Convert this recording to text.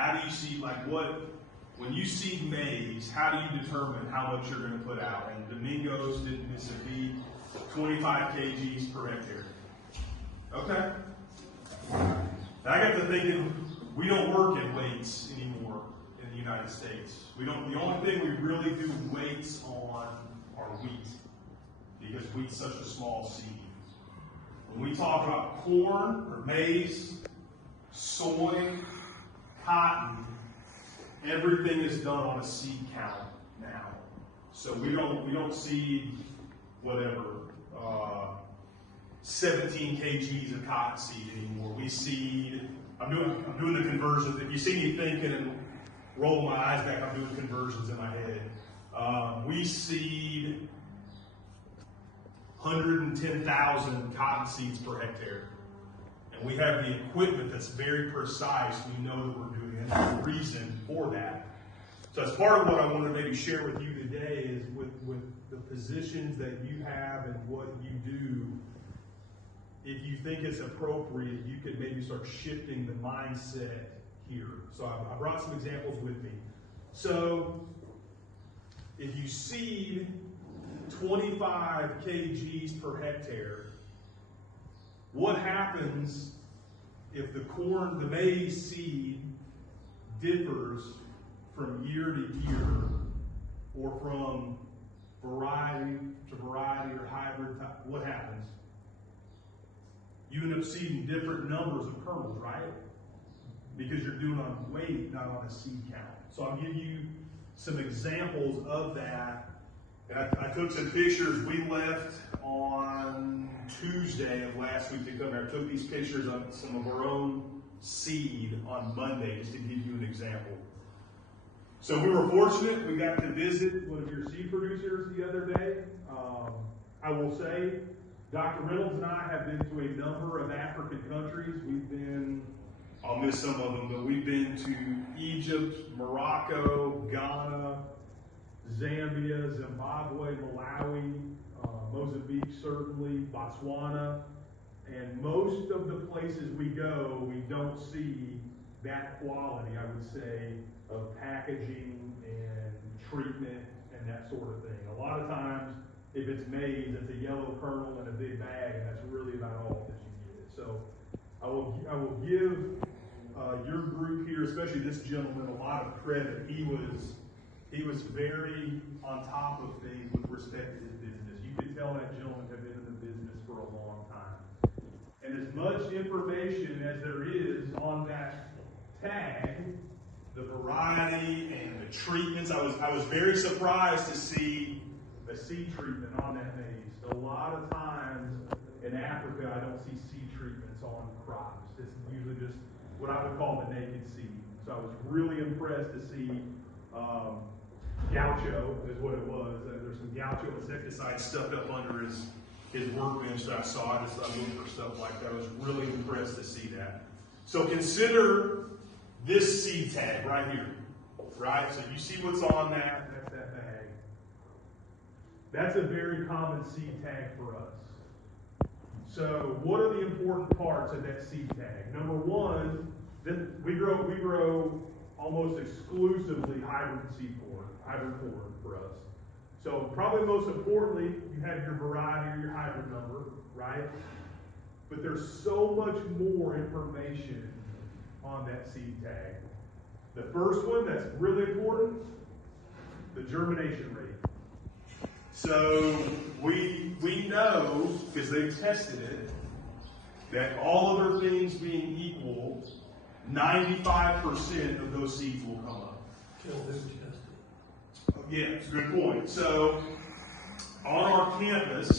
How do you seed, when you seed maize, how do you determine how much you're going to put out? And Domingos did Mississippi, 25 kgs per hectare. Okay. Now I got to thinking, we don't work in weights anymore in the United States. The only thing we really do weights on are wheat, because wheat's such a small seed. When we talk about corn or maize, soy, cotton, everything is done on a seed count now. So we don't seed whatever 17 kgs of cotton seed anymore. We seed. I'm doing the conversions. If you see me thinking and rolling my eyes back, I'm doing conversions in my head. We seed 110,000 cotton seeds per hectare. And we have the equipment that's very precise. We know that we're doing it. And there's a reason for that. So as part of what I want to maybe share with you today is with the positions that you have and what you do, if you think it's appropriate, you could maybe start shifting the mindset here. So I brought some examples with me. So if you seed 25 kgs per hectare, what happens if the maize seed differs from year to year, or from variety to variety or hybrid type? What happens? You end up seeding different numbers of kernels, right? Because you're doing on weight, not on a seed count. So I'll give you some examples of that. And I took some pictures. We left on Tuesday of last week to come here. I took these pictures of some of our own seed on Monday just to give you an example. So we were fortunate. We got to visit one of your seed producers the other day. I will say, Dr. Reynolds and I have been to a number of African countries. We've been, I'll miss some of them, but we've been to Egypt, Morocco, Ghana, Zambia, Zimbabwe, Malawi, Mozambique certainly, Botswana. And most of the places we go, we don't see that quality, I would say, of packaging and treatment and that sort of thing. A lot of times, if it's maize, it's a yellow kernel in a big bag, and that's really about all that you get. So I will give your group here, especially this gentleman, a lot of credit. He was very on top of things with respect to his business. You could tell that gentleman had been in the business for a long time. And as much information as there is on that tag, the variety and the treatments, I was very surprised to see a seed treatment on that maize. A lot of times in Africa, I don't see seed treatments on crops. It's usually just what I would call the naked seed. So I was really impressed to see gaucho is what it was. There's some gaucho insecticide stuffed up under his workbench that I saw. I just looked for stuff like that. I was really impressed to see that. So consider this seed tag right here, right? So you see what's on that. That's that bag. That's a very common seed tag for us. So what are the important parts of that seed tag? Number one, we grow almost exclusively hybrid corn for us. So probably most importantly, you have your variety or your hybrid number, right? But there's so much more information on that seed tag. The first one that's really important, the germination rate. So we know, because they've tested it, that all other things being equal, 95% of those seeds will come up. Yeah, it's a good point. So on our campus,